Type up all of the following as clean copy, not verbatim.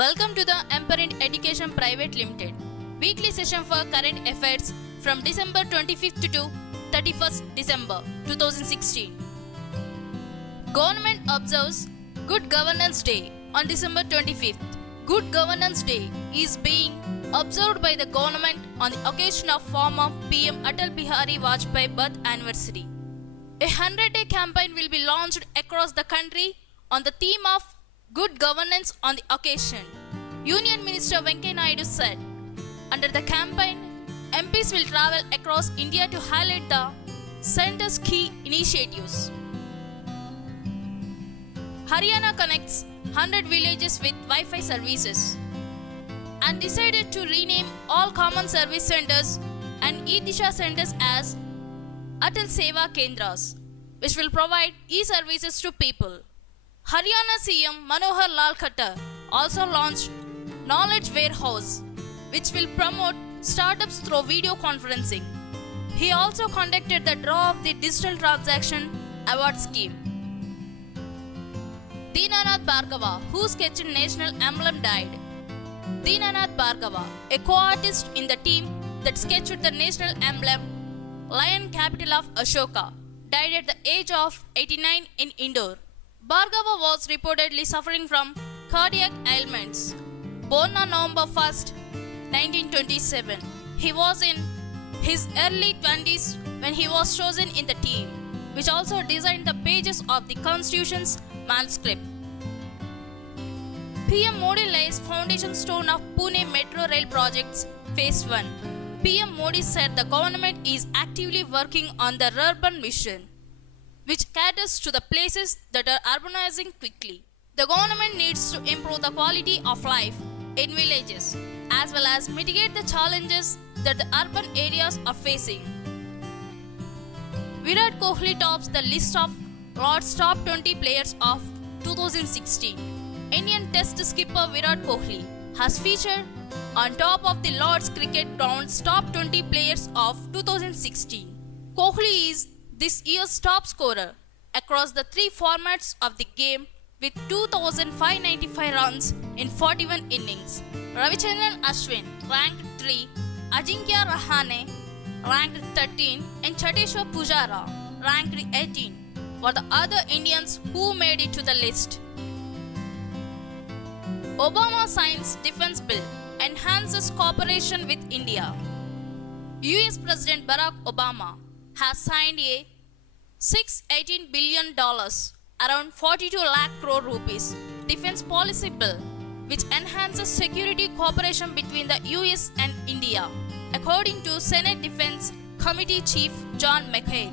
Welcome to the Emperor Education Private Limited weekly session for current affairs from December 25th to 31st December 2016. Government observes Good Governance Day on December 25th. Good Governance Day is being observed by the government on the occasion of former PM Atal Bihari Vajpayee birth anniversary. A 100-day campaign will be launched across the country on the theme of Good Governance on the occasion. Union Minister Venkaiah Naidu said, under the campaign, MPs will travel across India to highlight the centre's key initiatives. Haryana connects 100 villages with Wi-Fi services and decided to rename all common service centers and e-Disha centers as Atal Seva Kendras, which will provide e-services to people. Haryana CM Manohar Lal Khattar also launched Knowledge Warehouse, which will promote startups through video conferencing. He also conducted the draw of the Digital Transaction Award Scheme. Dinanath Bhargava, who sketched national emblem, died. Dinanath Bhargava, a co-artist in the team that sketched the national emblem, Lion Capital of Ashoka, died at the age of 89 in Indore. Bhargava was reportedly suffering from cardiac ailments. Born on November 1st, 1927, he was in his early 20s when he was chosen in the team, which also designed the pages of the Constitution's manuscript. PM Modi lays foundation stone of Pune Metro Rail Project's Phase 1. PM Modi said the government is actively working on the urban mission, which caters to the places that are urbanizing quickly. The government needs to improve the quality of life in villages as well as mitigate the challenges that the urban areas are facing. Virat Kohli tops the list of Lord's top 20 players of 2016. Indian Test skipper Virat Kohli has featured on top of the Lord's Cricket Ground's top 20 players of 2016. Kohli is this year's top scorer across the three formats of the game with 2,595 runs in 41 innings. Ravichandran Ashwin ranked 3, Ajinkya Rahane ranked 13 and Cheteshwar Pujara ranked 18 were the other Indians who made it to the list. Obama signs defense bill, enhances cooperation with India. US President Barack Obama has signed a $618 billion, around 42 lakh crore rupees, defense policy bill, which enhances security cooperation between the US and India, according to Senate Defense Committee Chief John McCain.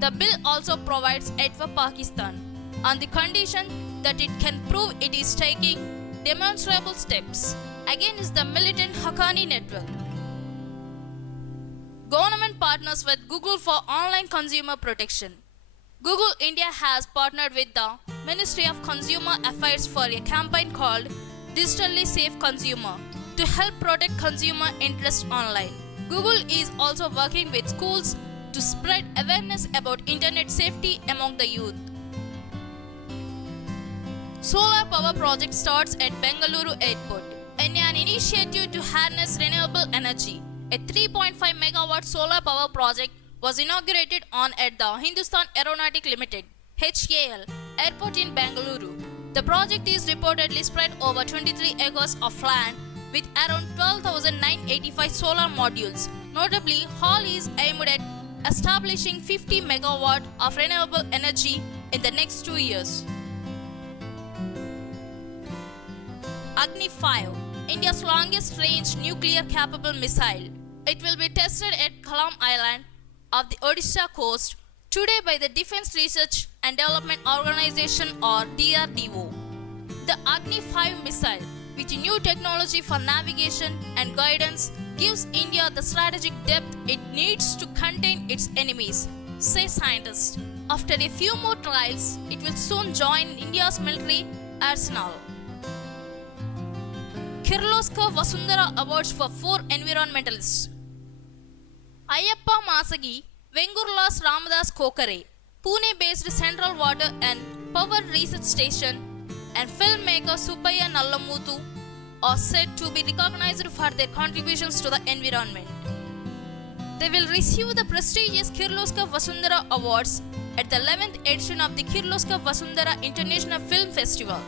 The bill also provides aid for Pakistan on the condition that it can prove it is taking demonstrable steps against the militant Haqqani network. Government partners with Google for online consumer protection. Google India has partnered with the Ministry of Consumer Affairs for a campaign called Digitally Safe Consumer to help protect consumer interests online. Google is also working with schools to spread awareness about internet safety among the youth. Solar power project starts at Bengaluru Airport. In an initiative to harness renewable energy, a 3.5 megawatt solar power project was inaugurated at the Hindustan Aeronautic Limited (HAL) airport in Bengaluru. The project is reportedly spread over 23 acres of land with around 12,985 solar modules. Notably, HAL is aimed at establishing 50 megawatt of renewable energy in the next 2 years. Agni 5, India's longest range nuclear capable missile. It will be tested at Kalam Island of the Odisha coast today by the Defence Research and Development Organization or DRDO. The Agni 5 missile, with new technology for navigation and guidance, gives India the strategic depth it needs to contain its enemies, say scientists. After a few more trials, it will soon join India's military arsenal. Kirloskar Vasundhara Awards for 4 environmentalists. Ayyappa Masagi, Vengurla's Ramadas Kokare, Pune-based Central Water and Power Research Station, and filmmaker Subbaiah Nallamuthu are said to be recognized for their contributions to the environment. They will receive the prestigious Kirloskar Vasundhara Awards at the 11th edition of the Kirloskar Vasundhara International Film Festival,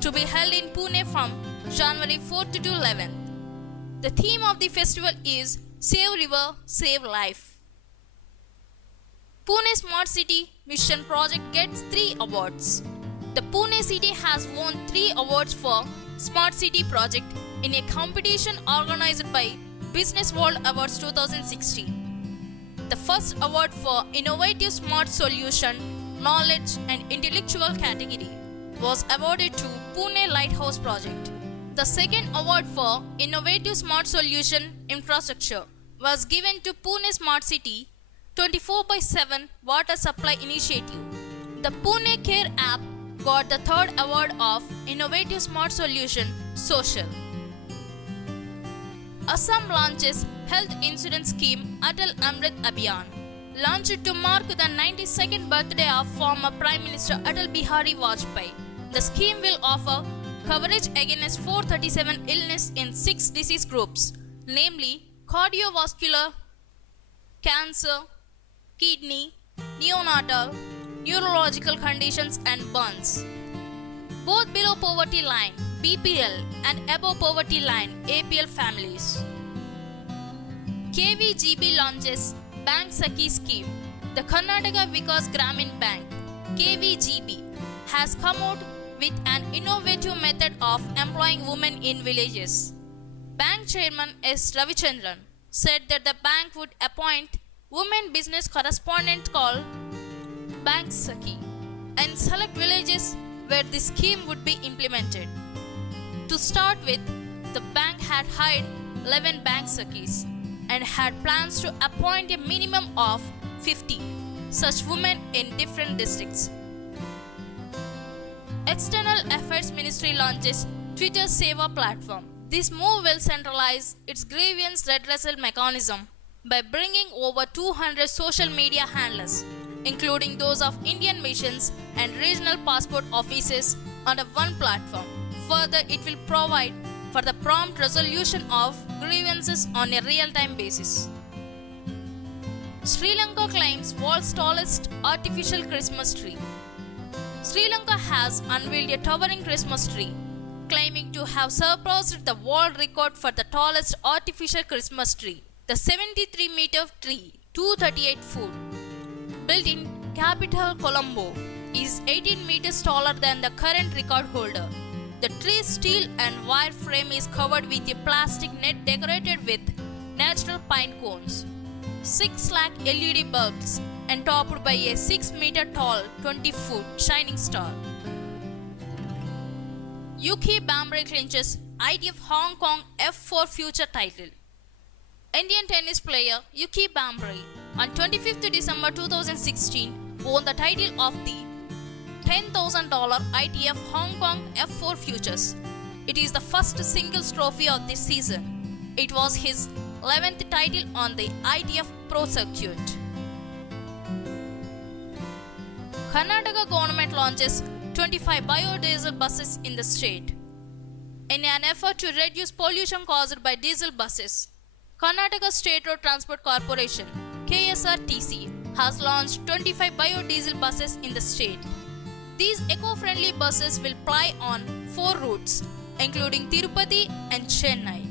to be held in Pune from January 4th to 11th. The theme of the festival is Save River, Save Life. Pune Smart City Mission Project gets 3 awards. The Pune city has won 3 awards for Smart City Project in a competition organized by Business World Awards 2016. The first award for Innovative Smart Solution, Knowledge and Intellectual category was awarded to Pune Lighthouse Project. The second award for Innovative Smart Solution Infrastructure was given to Pune Smart City 24/7 Water Supply Initiative. The Pune Care app got the third award of Innovative Smart Solution Social. Assam launches Health Insurance Scheme Atal Amrit Abhiyan. Launched to mark the 92nd birthday of former Prime Minister Atal Bihari Vajpayee. The scheme will offer coverage against 437 illnesses in 6 disease groups, namely cardiovascular, cancer, kidney, neonatal, neurological conditions and burns. Both below poverty line (BPL) and above poverty line (APL) families. KVGB launches Bank Sakhi scheme. The Karnataka Vikas Gramin Bank (KVGB) has come out with an innovative method of employing women in villages. Bank Chairman S. Ravichandran said that the bank would appoint women business correspondent called Bank Sakhi and select villages where this scheme would be implemented. To start with, the bank had hired 11 Bank Sakhis and had plans to appoint a minimum of 50 such women in different districts. External Affairs Ministry launches Twitter Seva platform. This move will centralize its grievance redressal mechanism by bringing over 200 social media handlers, including those of Indian missions and regional passport offices, under one platform. Further, it will provide for the prompt resolution of grievances on a real-time basis. Sri Lanka claims world's tallest artificial Christmas tree. Sri Lanka has unveiled a towering Christmas tree, claiming to have surpassed the world record for the tallest artificial Christmas tree. The 73-meter tree, 238 foot, built in capital Colombo, is 18 meters taller than the current record holder. The tree's steel and wire frame is covered with a plastic net decorated with natural pine cones, 6 lakh LED bulbs, and topped by a 6-meter tall 20-foot shining star. Yuki Bambre clinches ITF Hong Kong F4 future title. Indian tennis player Yuki Bambre on 25th December 2016 won the title of the $10,000 ITF Hong Kong F4 Futures. It is the first singles trophy of this season. It was his 11th title on the ITF Pro Circuit. Karnataka government launches 25 biodiesel buses in the state. In an effort to reduce pollution caused by diesel buses, Karnataka State Road Transport Corporation (KSRTC) has launched 25 biodiesel buses in the state. These eco-friendly buses will ply on 4 routes, including Tirupati and Chennai,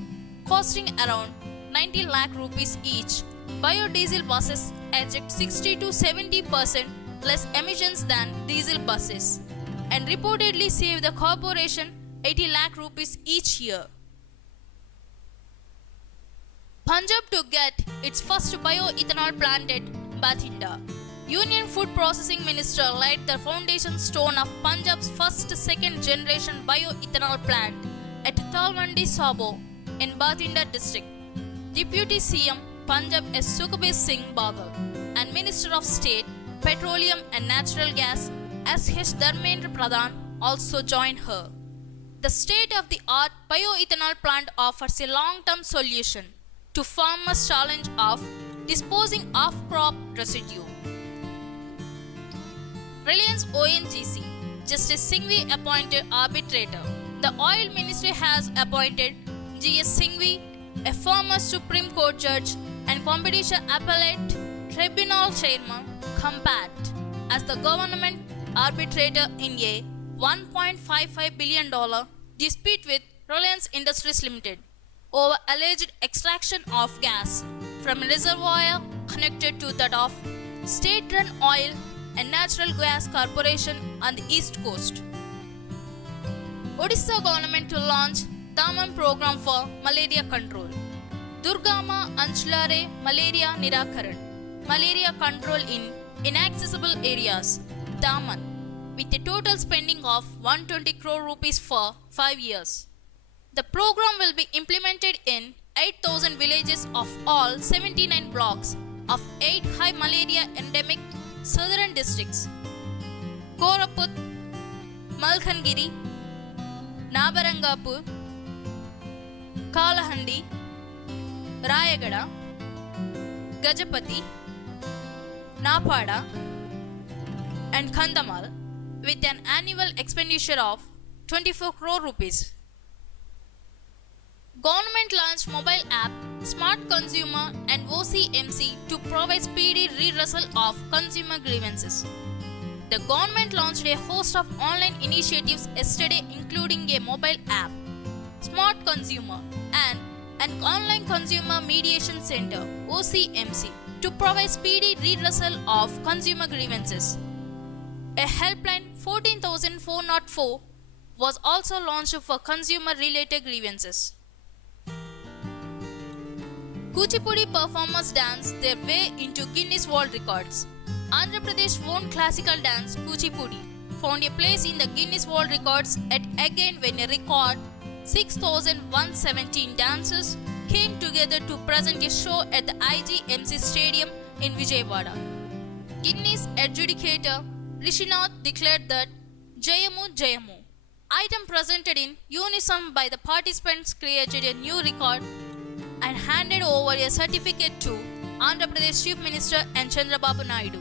costing around 90 lakh rupees each. Biodiesel buses eject 60 to 70% less emissions than diesel buses and reportedly save the corporation 80 lakh rupees each year. Punjab to get its first bioethanol plant at Bathinda. Union Food Processing Minister laid the foundation stone of Punjab's first second-generation bioethanol plant at Talwandi Sabo in Bathinda district. Deputy CM Punjab S. Sukhbir Singh Bagal and Minister of State, Petroleum and Natural Gas S.H. Dharmendra Pradhan also joined her. The state-of-the-art bioethanol plant offers a long-term solution to farmers' challenge of disposing of crop residue. Reliance ONGC, Justice Singhvi appointed arbitrator. The Oil Ministry has appointed G.S. Singhvi, a former Supreme Court judge and Competition Appellate Tribunal Chairman, COMPAT, as the government arbitrator in a $1.55 billion dispute with Reliance Industries Limited over alleged extraction of gas from a reservoir connected to that of state-run oil and natural gas corporation on the east coast. Odisha government to launch Daman program for malaria control. Durgama Anchulare Malaria Nirakaran. Malaria control in inaccessible areas. Daman, with a total spending of 120 crore rupees for 5 years. The program will be implemented in 8,000 villages of all 79 blocks of 8 high malaria endemic southern districts: Koraput, Malkangiri, Nabarangapur, Kalahandi, Rayagada, Gajapati, Napada, and Kandhamal, with an annual expenditure of 24 crore rupees. Government launched mobile app Smart Consumer and OCMC to provide speedy redressal of consumer grievances. The government launched a host of online initiatives yesterday, including a mobile app, Smart Consumer, and an online consumer mediation center (OCMC) to provide speedy redressal of consumer grievances. A helpline 14404 was also launched for consumer-related grievances. Kuchipudi performers danced their way into Guinness World Records. Andhra Pradesh own classical dance Kuchipudi found a place in the Guinness World Records at again when a record 6,117 dancers came together to present a show at the IGMC Stadium in Vijayawada. Guinness adjudicator Rishinath declared that Jayamu Jayamu item presented in unison by the participants created a new record and handed over a certificate to Andhra Pradesh Chief Minister and Chandrababu Naidu.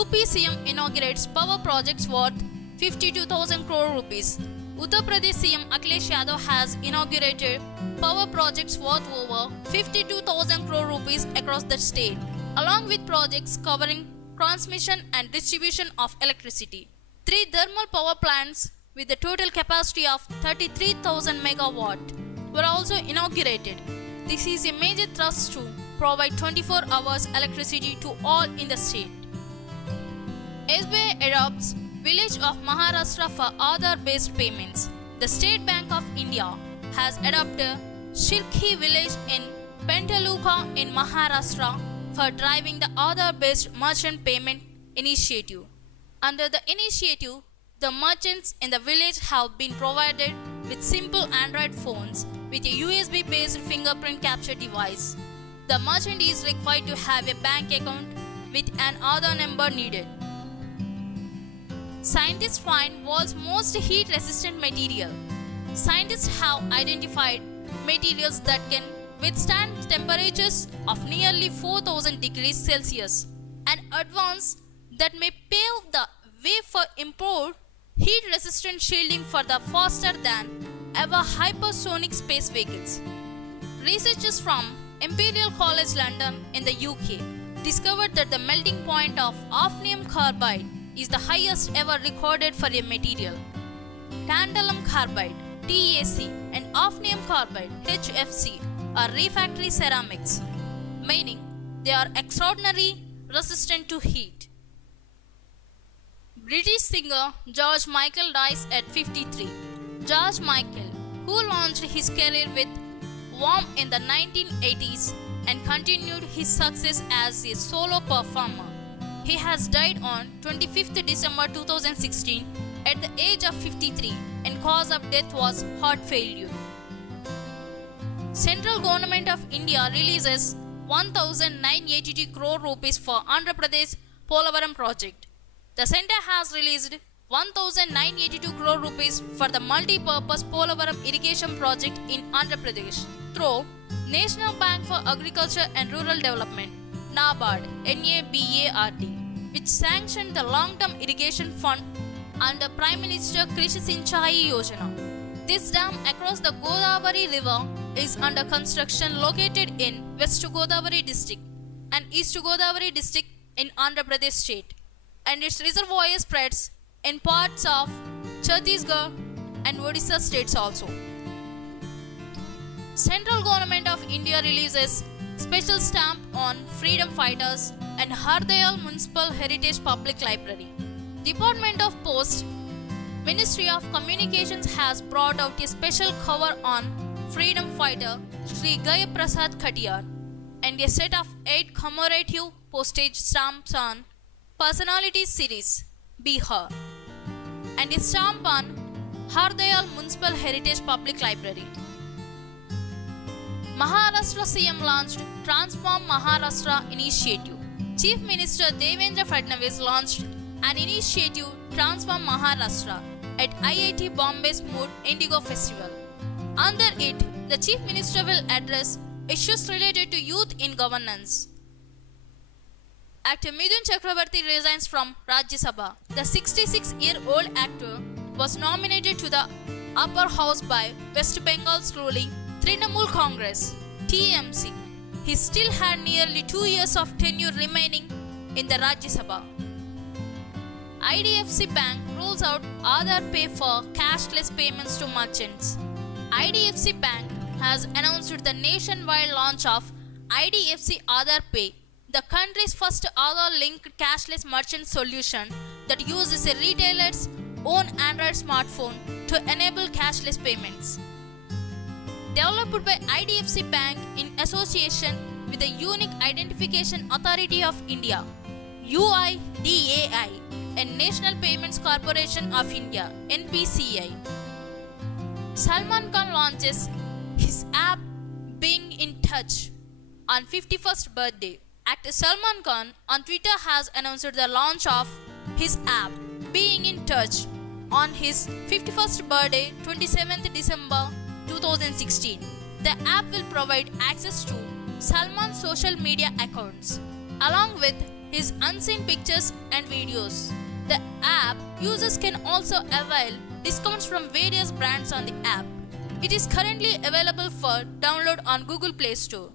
UP CM inaugurates power projects worth 52,000 crore rupees. Uttar Pradesh CM Akhilesh Yadav has inaugurated power projects worth over 52,000 crore rupees across the state, along with projects covering transmission and distribution of electricity. 3 thermal power plants with a total capacity of 33,000 megawatt were also inaugurated. This is a major thrust to provide 24 hours electricity to all in the state. SBI adopts Village of Maharashtra for Aadhaar-based payments. The State Bank of India has adopted Shirki village in Pentaluka in Maharashtra for driving the Aadhaar-based merchant payment initiative. Under the initiative, the merchants in the village have been provided with simple Android phones with a USB-based fingerprint capture device. The merchant is required to have a bank account with an Aadhaar number needed. Scientists find world's most heat-resistant material. Scientists have identified materials that can withstand temperatures of nearly 4,000 degrees Celsius, an advance that may pave the way for improved heat-resistant shielding for the faster than ever hypersonic space vehicles. Researchers from Imperial College London in the UK discovered that the melting point of hafnium carbide is the highest ever recorded for a material. Tantalum carbide (TAC) and hafnium carbide (HFC) are refractory ceramics, meaning they are extraordinarily resistant to heat. British singer George Michael dies at 53. George Michael, who launched his career with Wham in the 1980s and continued his success as a solo performer. He has died on 25th December 2016 at the age of 53, and cause of death was heart failure. Central Government of India releases 1,982 crore rupees for Andhra Pradesh Polavaram project. The centre has released 1,982 crore rupees for the multi-purpose Polavaram irrigation project in Andhra Pradesh through National Bank for Agriculture and Rural Development (NABARD), which sanctioned the long-term irrigation fund under Prime Minister Krishi Sinchai Yojana. This dam across the Godavari River is under construction, located in West Godavari district and East Godavari district in Andhra Pradesh state, and its reservoir spreads in parts of Chhattisgarh and Odisha states also. Central Government of India releases special stamp on freedom fighters and Hardayal Municipal Heritage Public Library. Department of Post, Ministry of Communications has brought out a special cover on freedom fighter Sri Gaya Prasad Khatiyar and a set of 8 commemorative postage stamps on Personalities series, Bihar, and a stamp on Hardayal Municipal Heritage Public Library. Maharashtra CM launched Transform Maharashtra Initiative. Chief Minister Devendra Fadnavis launched an initiative Transform Maharashtra at IIT Bombay's Mood Indigo Festival. Under it, the Chief Minister will address issues related to youth in governance. Actor Midhun Chakrabarti resigns from Rajya Sabha. The 66-year-old actor was nominated to the upper house by West Bengal's ruling Trinamool Congress (TMC). He still had nearly 2 years of tenure remaining in the Rajya Sabha. IDFC Bank rolls out Aadhaar Pay for cashless payments to merchants. IDFC Bank has announced the nationwide launch of IDFC Aadhaar Pay, the country's first Aadhaar-linked cashless merchant solution that uses a retailer's own Android smartphone to enable cashless payments. Developed by IDFC Bank in association with the Unique Identification Authority of India (UIDAI) and National Payments Corporation of India (NPCI). Salman Khan launches his app Being in Touch on 51st birthday. Actor Salman Khan on Twitter has announced the launch of his app Being in Touch on his 51st birthday, 27th December 2016. The app will provide access to Salman's social media accounts along with his unseen pictures and videos. The app users can also avail discounts from various brands on the app. It is currently available for download on Google Play Store.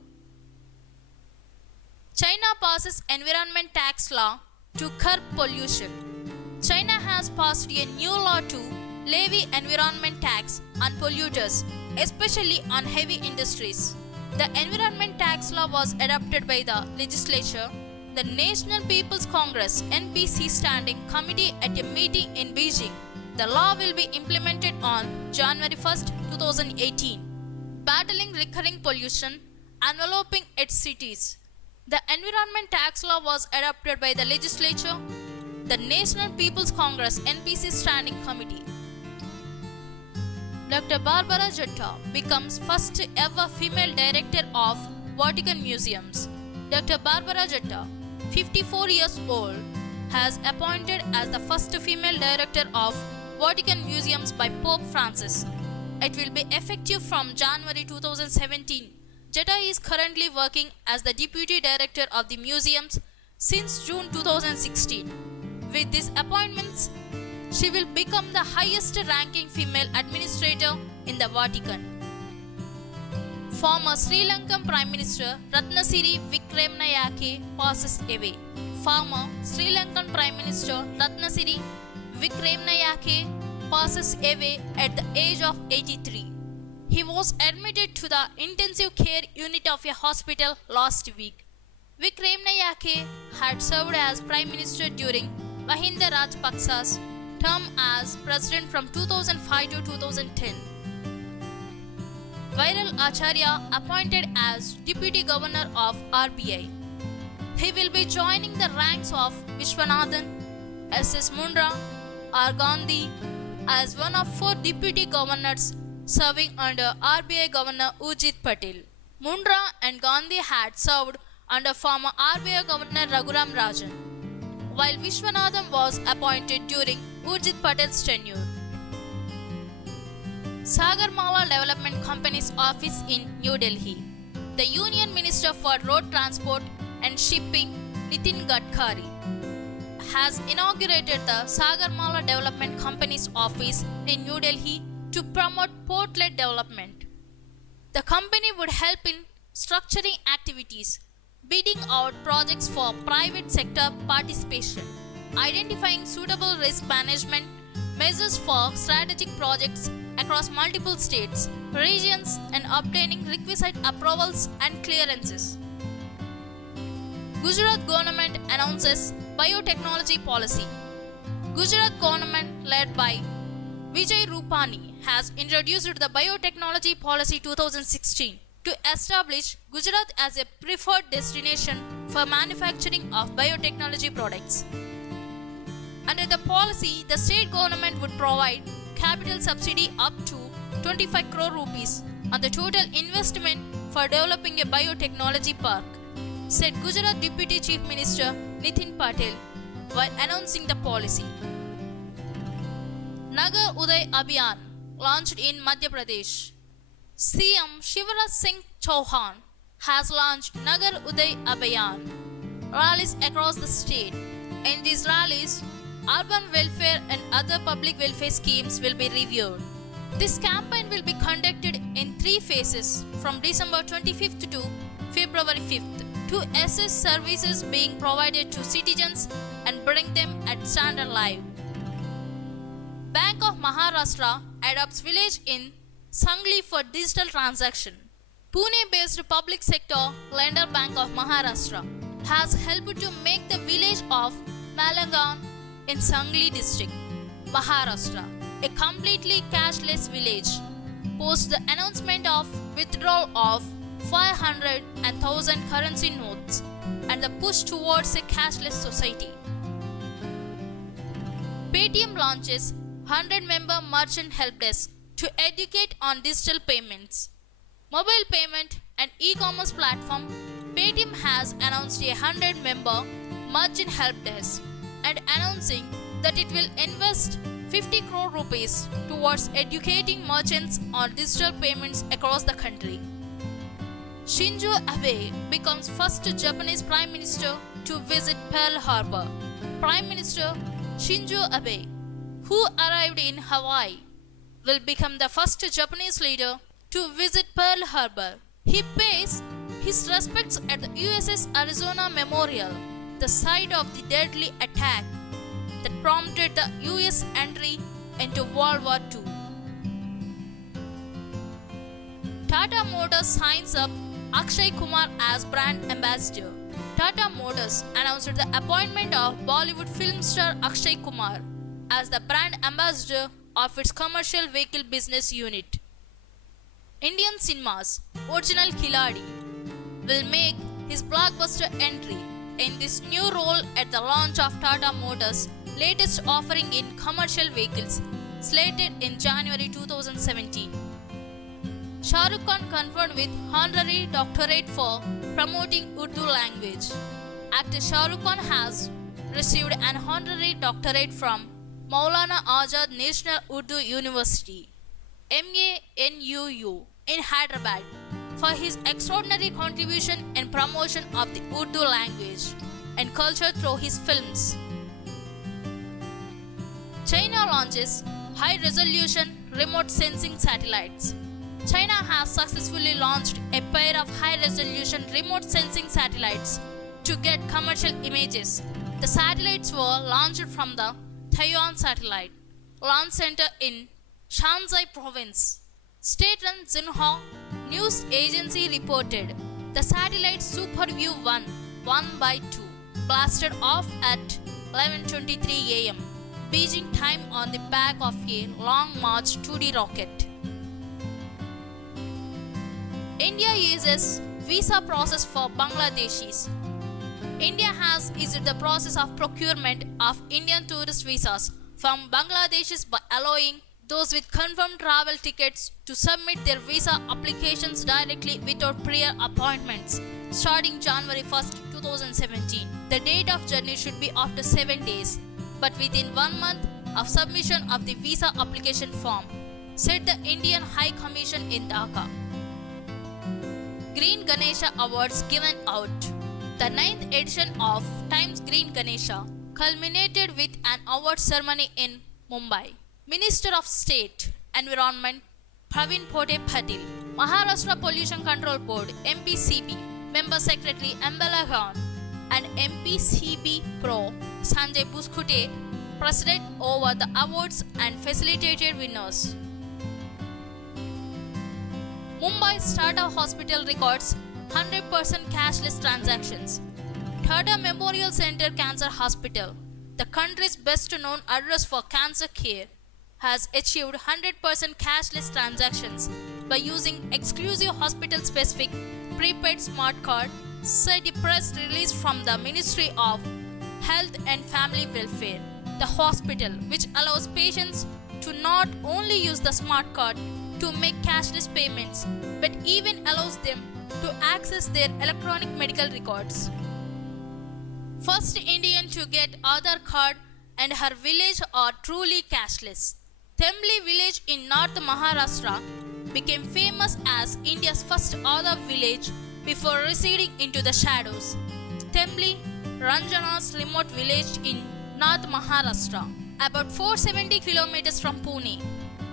China passes environment tax law to curb pollution. China has passed a new law to levy environment tax on polluters, especially on heavy industries. The environment tax law was adopted by the legislature, the National People's Congress (NPC) Standing Committee at a meeting in Beijing. The law will be implemented on January 1, 2018. Battling recurring pollution enveloping its cities. The environment tax law was adopted by the legislature, the National People's Congress (NPC) Standing Committee. Dr. Barbara Jatta becomes first ever female director of Vatican Museums. Dr. Barbara Jatta, 54 years old, has appointed as the first female director of Vatican Museums by Pope Francis. It will be effective from January 2017. Jatta is currently working as the deputy director of the museums since June 2016. With these appointments, she will become the highest ranking female administrator in the Vatican. Former Sri Lankan Prime Minister Ratnasiri Wickremesinghe passes away. Former Sri Lankan Prime Minister Ratnasiri Wickremesinghe passes away at the age of 83. He was admitted to the intensive care unit of a hospital last week. Wickremesinghe had served as Prime Minister during Mahinda Rajapaksa's term as President from 2005 to 2010. Viral Acharya appointed as Deputy Governor of RBI. He will be joining the ranks of Vishwanathan, S.S. Mundra, R. Gandhi as one of 4 Deputy Governors serving under RBI Governor Urjit Patel. Mundra and Gandhi had served under former RBI Governor Raghuram Rajan, while Vishwanathan was appointed during Urjit Patel's tenure. Sagarmala Development Company's office in New Delhi. The Union Minister for Road Transport and Shipping, Nitin Gadkari, has inaugurated the Sagarmala Development Company's office in New Delhi to promote port-led development. The company would help in structuring activities, bidding out projects for private sector participation, identifying suitable risk management measures for strategic projects across multiple states, regions, and obtaining requisite approvals and clearances. Gujarat government announces biotechnology policy. Gujarat government led by Vijay Rupani has introduced the biotechnology policy 2016 to establish Gujarat as a preferred destination for manufacturing of biotechnology products. Under the policy, the state government would provide capital subsidy up to 25 crore rupees on the total investment for developing a biotechnology park, said Gujarat Deputy Chief Minister Nitin Patel while announcing the policy. Nagar Uday Abhiyan launched in Madhya Pradesh. CM Shivraj Singh Chauhan has launched Nagar Uday Abhiyan rallies across the state. In these rallies, urban welfare and other public welfare schemes will be reviewed. This campaign will be conducted in 3 phases from December 25th to February 5th to assess services being provided to citizens and bring them at standard live. Bank of Maharashtra adopts village in Sangli for digital transaction. Pune-based public sector lender Bank of Maharashtra has helped to make the village of Malangan in Sangli district, Maharashtra, a completely cashless village, post the announcement of withdrawal of 500 and 1000 currency notes and the push towards a cashless society. Paytm launches 100-member merchant help desk to educate on digital payments. Mobile payment and e-commerce platform Paytm has announced a 100-member merchant help desk and announcing that it will invest 50 crore rupees towards educating merchants on digital payments across the country. Shinzo Abe becomes first Japanese Prime Minister to visit Pearl Harbor. Prime Minister Shinzo Abe, who arrived in Hawaii, will become the first Japanese leader to visit Pearl Harbor. He pays his respects at the USS Arizona Memorial, the site of the deadly attack that prompted the US entry into World War II. Tata Motors signs up Akshay Kumar as brand ambassador. Tata Motors announced the appointment of Bollywood film star Akshay Kumar as the brand ambassador of its commercial vehicle business unit. Indian Cinemas' original Khiladi will make his blockbuster entry in this new role at the launch of Tata Motors' latest offering in commercial vehicles, slated in January 2017. Shah Rukh Khan conferred with honorary doctorate for promoting Urdu language. Actor Shah Rukh Khan has received an honorary doctorate from Maulana Azad National Urdu University, MANUU, in Hyderabad for his extraordinary contribution in promotion of the Urdu language and culture through his films. China launches high-resolution remote sensing satellites. China has successfully launched a pair of high-resolution remote sensing satellites to get commercial images. The satellites were launched from the Taiwan Satellite Launch Center in Shanxi Province. State-run Xinhua news agency reported the satellite SuperView 1 1/2 blasted off at 11:23 a.m. Beijing time on the back of a Long March 2D rocket. India uses visa process for Bangladeshis. India has eased the process of procurement of Indian tourist visas from Bangladeshis by allowing those with confirmed travel tickets to submit their visa applications directly without prior appointments starting January 1st, 2017. The date of journey should be after 7 days, but within 1 month of submission of the visa application form, said the Indian High Commission in Dhaka. Green Ganesha Awards given out. The 9th edition of Times Green Ganesha culminated with an award ceremony in Mumbai. Minister of State Environment Pravin Pote Patil, Maharashtra Pollution Control Board MPCB Member Secretary Ambala Khan, and MPCB Pro Sanjay Buskute presided over the awards and facilitated winners. Mumbai Tata Hospital records 100% cashless transactions. Tata Memorial Center Cancer Hospital, the country's best known address for cancer care, has achieved 100% cashless transactions by using exclusive hospital specific prepaid smart card, said a press release from the Ministry of Health and Family Welfare. The hospital, which allows patients to not only use the smart card to make cashless payments, but even allows them to access their electronic medical records. First Indian to get Aadhaar card and her village are truly cashless. Thembli village in North Maharashtra became famous as India's first Aadhaar village before receding into the shadows. Thembli, Ranjana's remote village in North Maharashtra, about 470 kilometers from Pune,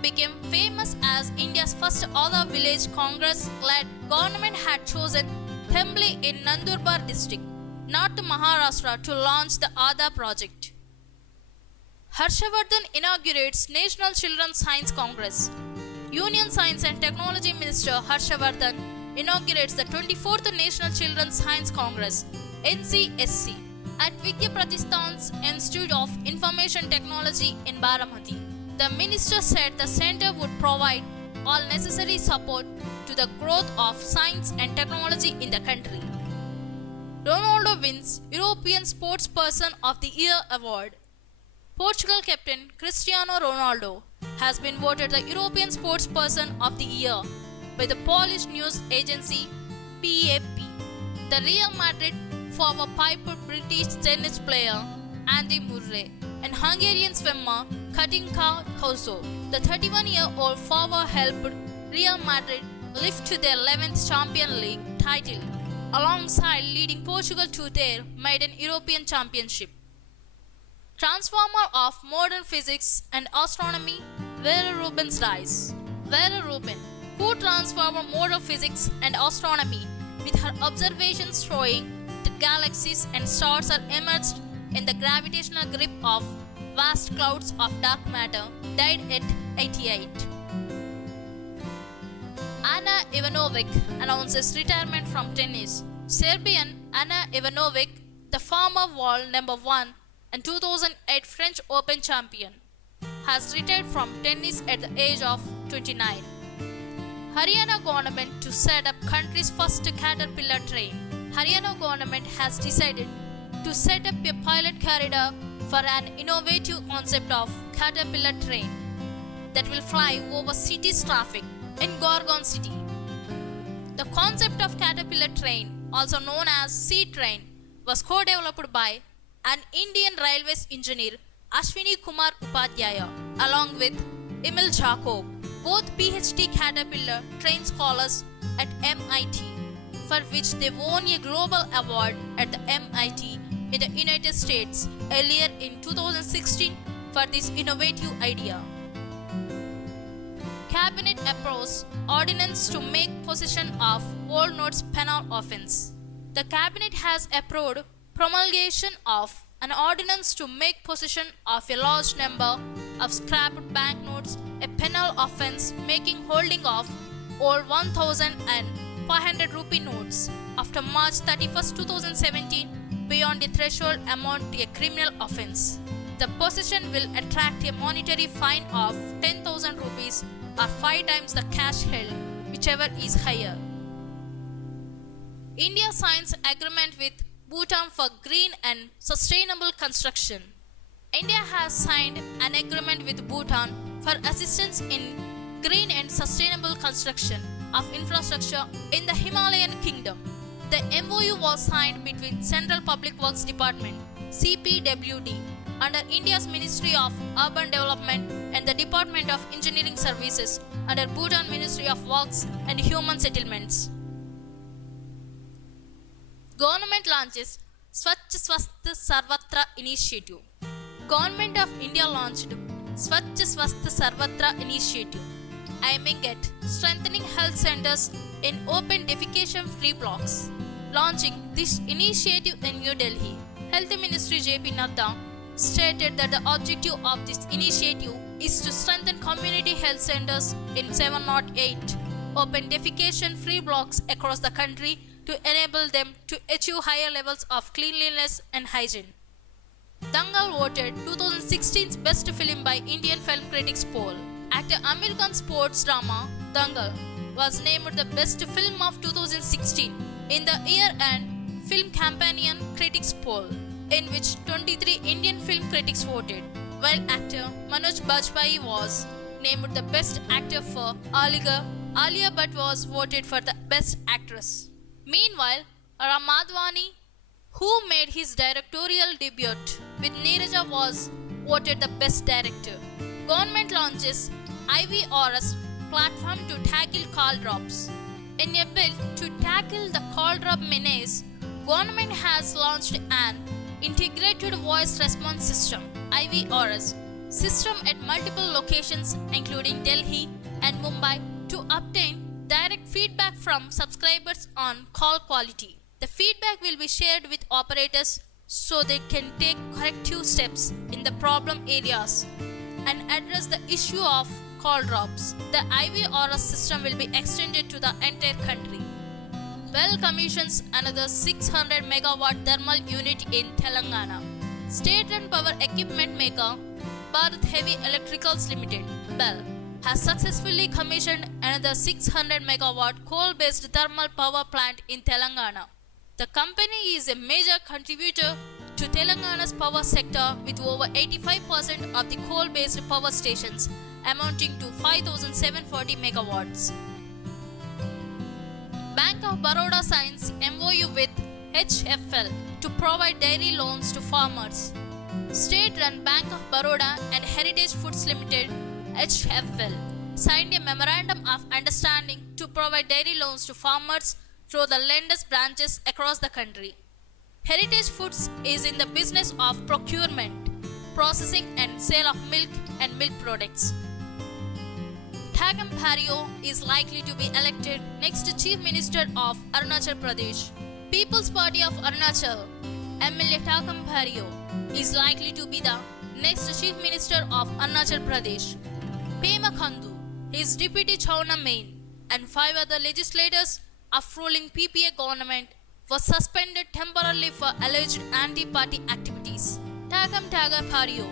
became famous as India's first Aadhaar village. Congress-led government had chosen Thembli in Nandurbar district, North Maharashtra, to launch the Aadhaar project. Harshavardhan inaugurates National Children's Science Congress. Union Science and Technology Minister Harshavardhan inaugurates the 24th National Children's Science Congress NCSC at Vidya Pratisthan's Institute of Information Technology in Baramati. The minister said the center would provide all necessary support to the growth of science and technology in the country. Ronaldo wins European Sportsperson of the Year award. Portugal captain Cristiano Ronaldo has been voted the European Sportsperson of the Year by the Polish news agency PAP. The Real Madrid forward piped British tennis player Andy Murray and Hungarian swimmer Katinka Hosso. The 31-year-old forward helped Real Madrid lift to their 11th Champions League title, alongside leading Portugal to their maiden European Championship. Transformer of modern physics and astronomy, Vera Rubin's dies. Vera Rubin, who transformed modern physics and astronomy with her observations showing that galaxies and stars are immersed in the gravitational grip of vast clouds of dark matter, died at 88. Ana Ivanovic announces retirement from tennis. Serbian Ana Ivanovic, the former world number 1 and 2008 French Open champion, has retired from tennis at the age of 29. Haryana government to set up country's first Caterpillar train. Haryana government has decided to set up a pilot corridor for an innovative concept of Caterpillar train that will fly over city's traffic in Gorgon city. The concept of Caterpillar train, also known as Sea Train, was co-developed by an Indian Railways engineer Ashwini Kumar Upadhyaya along with Emil Jacob, both PhD Caterpillar train scholars at MIT, for which they won a global award at the MIT in the United States earlier in 2016 for this innovative idea. Cabinet approves ordinance to make possession of old notes penal offence. The Cabinet has approved promulgation of an ordinance to make possession of a large number of scrapped banknotes a penal offence, making holding of old 1,000 and 500 rupee notes after March 31, 2017 beyond the threshold amount to a criminal offence. The possession will attract a monetary fine of 10,000 rupees or 5 times the cash held, whichever is higher. India signs agreement with Bhutan for green and sustainable construction. India has signed an agreement with Bhutan for assistance in green and sustainable construction of infrastructure in the Himalayan kingdom. The MOU was signed between Central Public Works Department (CPWD) under India's Ministry of Urban Development and the Department of Engineering Services under Bhutan Ministry of Works and Human Settlements. Government launches Swachh Swasth Sarvatra initiative. Government of India launched Swachh Swasth Sarvatra initiative, aiming at strengthening health centers in open defecation free blocks. Launching this initiative in New Delhi, Health Ministry JP Nadda stated that the objective of this initiative is to strengthen community health centers in 708 open defecation free blocks across the country to enable them to achieve higher levels of cleanliness and hygiene. Dangal voted 2016's Best Film by Indian Film Critics poll. Actor Amir Khan's sports drama Dangal was named the Best Film of 2016 in the year-end Film Companion Critics poll, in which 23 Indian film critics voted, while actor Manoj Bajpayee was named the Best Actor for Alia Bhatt was voted for the Best Actress. Meanwhile, Ram Madhvani, who made his directorial debut with Neeraja, was voted the Best Director. Government launches IVRS platform to tackle call drops. In a bid to tackle the call drop menace, government has launched an integrated voice response system (IVRS) system at multiple locations including Delhi and Mumbai to obtain direct feedback from subscribers on call quality. The feedback will be shared with operators so they can take corrective steps in the problem areas and address the issue of call drops. The IVRS system will be extended to the entire country. Well commissions another 600 megawatt thermal unit in Telangana. State-run power equipment maker Bharat Heavy Electricals Limited (BEL) has successfully commissioned another 600 megawatt coal-based thermal power plant in Telangana. The company is a major contributor to Telangana's power sector with over 85% of the coal-based power stations amounting to 5,740 megawatts. Bank of Baroda signs MOU with HFL to provide dairy loans to farmers. State-run Bank of Baroda and Heritage Foods Limited (HFL) signed a memorandum of understanding to provide dairy loans to farmers through the lenders' branches across the country. Heritage Foods is in the business of procurement, processing and sale of milk and milk products. Thakam Phario is likely to be elected next Chief Minister of Arunachal Pradesh. People's Party of Arunachal MLA Thakam Phario is likely to be the next Chief Minister of Arunachal Pradesh. Pema Khandu, his deputy Chauna Main, and 5 other legislators of ruling PPA government were suspended temporarily for alleged anti-party activities. Thakam Phario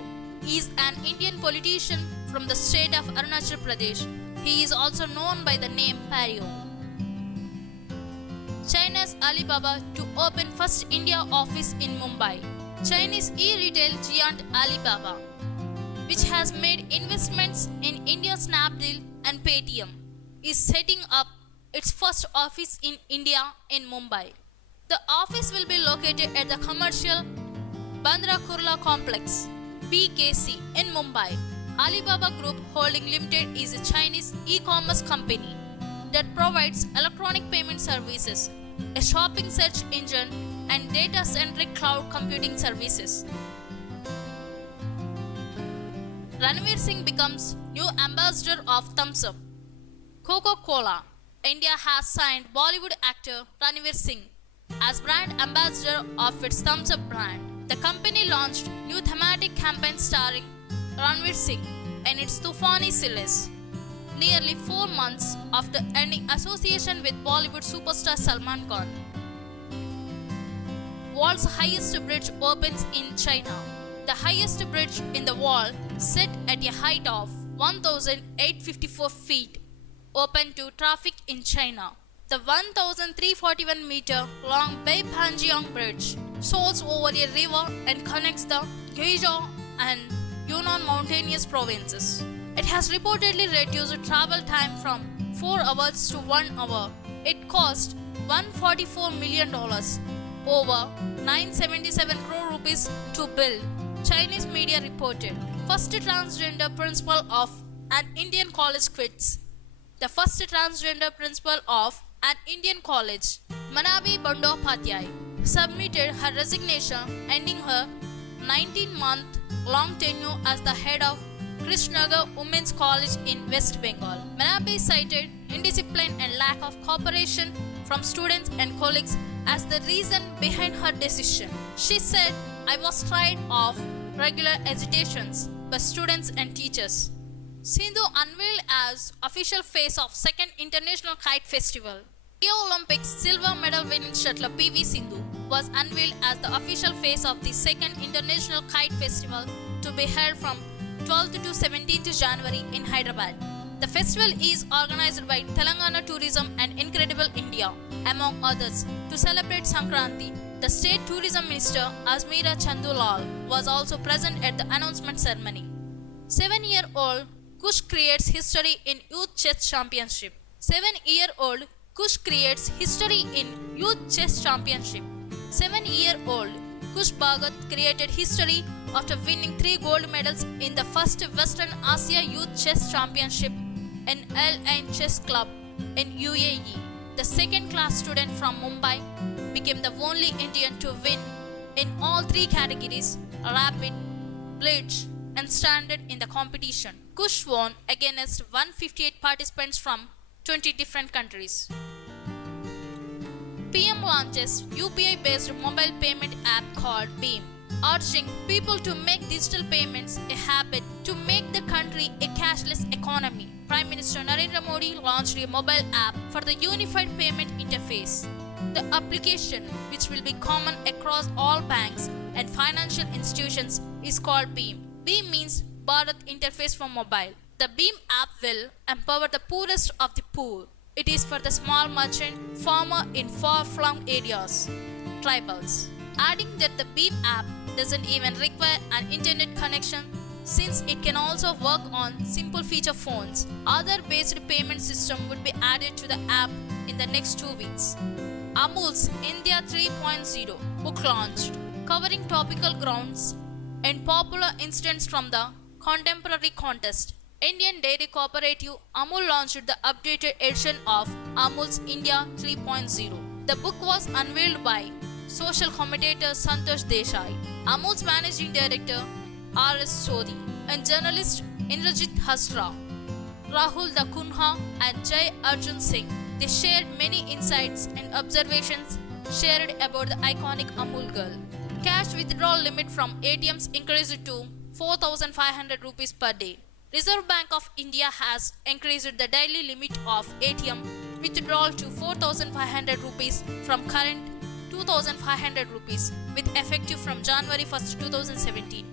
is an Indian politician from the state of Arunachal Pradesh. He is also known by the name Phario. China's Alibaba to open first India office in Mumbai. Chinese e-retail giant Alibaba, which has made investments in India Snapdeal and Paytm, is setting up its first office in India in Mumbai. The office will be located at the commercial Bandra Kurla complex BKC in Mumbai. Alibaba Group Holding Limited is a Chinese e-commerce company that provides electronic payment services, a shopping search engine, and data-centric cloud computing services. Ranveer Singh becomes new ambassador of Thumbs Up. Coca-Cola India has signed Bollywood actor Ranveer Singh as brand ambassador of its Thumbs Up brand. The company launched new thematic campaign starring Ranveer Singh in its Tufani series, nearly 4 months after ending association with Bollywood superstar Salman Khan. World's highest bridge opens in China. The highest bridge in the world, set at a height of 1,854 feet, open to traffic in China. The 1,341 meter long Beipanjiang Bridge soars over a river and connects the Guizhou and Yunnan mountainous provinces. It has reportedly reduced travel time from 4 hours to 1 hour. It cost $144 million, over 977 crore rupees to build, Chinese media reported. First transgender principal of an Indian college quits. The first transgender principal of an Indian college, Manabi Bandopathyay, submitted her resignation, ending her 19-month-long tenure as the head of Krishnagar Women's College in West Bengal. Manabe cited indiscipline and lack of cooperation from students and colleagues as the reason behind her decision. She said, "I was tired of regular agitations by students and teachers." Sindhu unveiled as official face of second International Kite Festival. Rio Olympics silver medal winning shuttler PV Sindhu was unveiled as the official face of the second International Kite Festival to be held from 12th to 17th January in Hyderabad. The festival is organized by Telangana Tourism and Incredible India, among others, to celebrate Sankranti. The State Tourism Minister Azmeera Chandulal was also present at the announcement ceremony. 7-year-old Kush creates history in Youth Chess Championship. 7-year-old Kush creates history in Youth Chess Championship. 7-year-old Kush Bhagat created history after winning 3 gold medals in the first Western Asia Youth Chess Championship in Al Ain Chess Club in UAE. The second-class student from Mumbai became the only Indian to win in all 3 categories: rapid, blitz, and standard in the competition. Kush won against 158 participants from 20 different countries. PM launches UPI-based mobile payment app called BHIM, urging people to make digital payments a habit to make the country a cashless economy. Prime Minister Narendra Modi launched a mobile app for the unified payment interface. The application, which will be common across all banks and financial institutions, is called BHIM. BHIM means Bharat Interface for Mobile. The BHIM app will empower the poorest of the poor. It is for the small merchant, farmer in far-flung areas, tribals. Adding that the BHIM app doesn't even require an internet connection, since it can also work on simple feature phones. Other-based payment system would be added to the app in the next 2 weeks. Amul's India 3.0 book launched, covering topical grounds and popular incidents from the contemporary contest. Indian dairy cooperative Amul launched the updated edition of Amul's India 3.0. The book was unveiled by social commentator Santosh Desai, Amul's managing director R.S. Sodhi, and journalist Indrajit Hasra, Rahul Dakunha, and Jai Arjun Singh. They shared many insights and observations shared about the iconic Amul girl. Cash withdrawal limit from ATMs increased to 4,500 rupees per day. Reserve Bank of India has increased the daily limit of ATM withdrawal to 4,500 rupees from current 2,500 rupees with effective from January 1st, 2017.